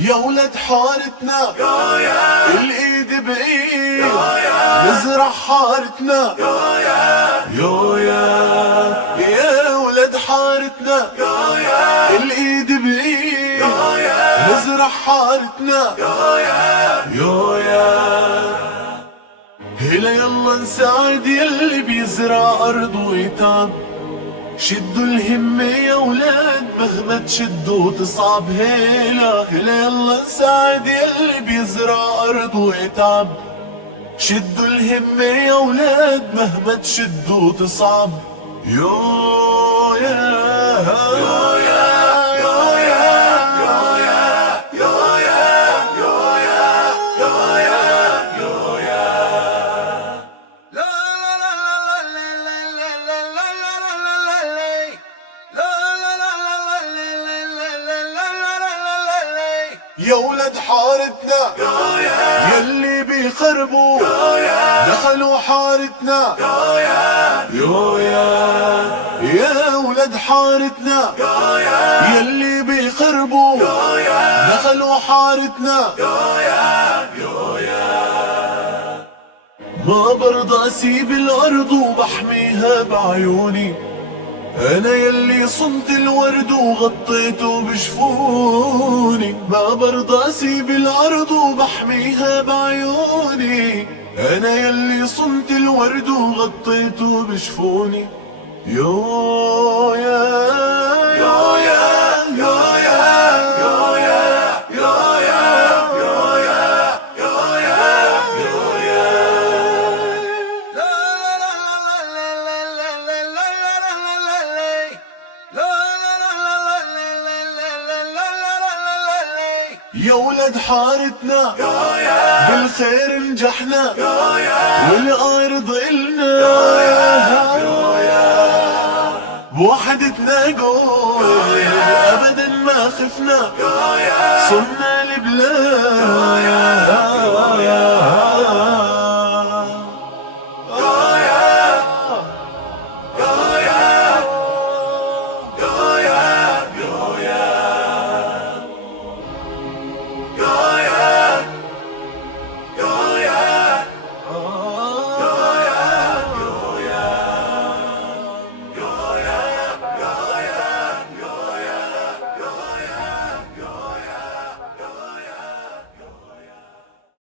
يا ولد حارتنا الايد بايد نزرع حارتنا يا ولد حارتنا الايد بايد نزرع حارتنا هلا يلا نساعد يلي بيزرع ارضه ويتعب، شدوا الهمة يا ولاد مهما تشدوا تصعب. هلا يلا نساعد يلي بيزرع أرضه ويتعب، شدوا الهمة يا ولاد مهما تشدوا تصعب. يا ولد حارتنا يلي بيخربوا دخلوا حارتنا يا ولد حارتنا يلي بيخربوا دخلوا حارتنا ما برضى اسيب الارض وبحميها بعيوني، أنا يلي صنت الورد وغطيته بجفوني. ما برضى أسيب الأرض وبحميها بعيوني، أنا يلي صنت الورد وغطيته بجفوني. يا ولد حارتنا بالخير نجحنا والأرض إلنا بوحدتنا قوي أبدا ما خفنا صرنا البلاد.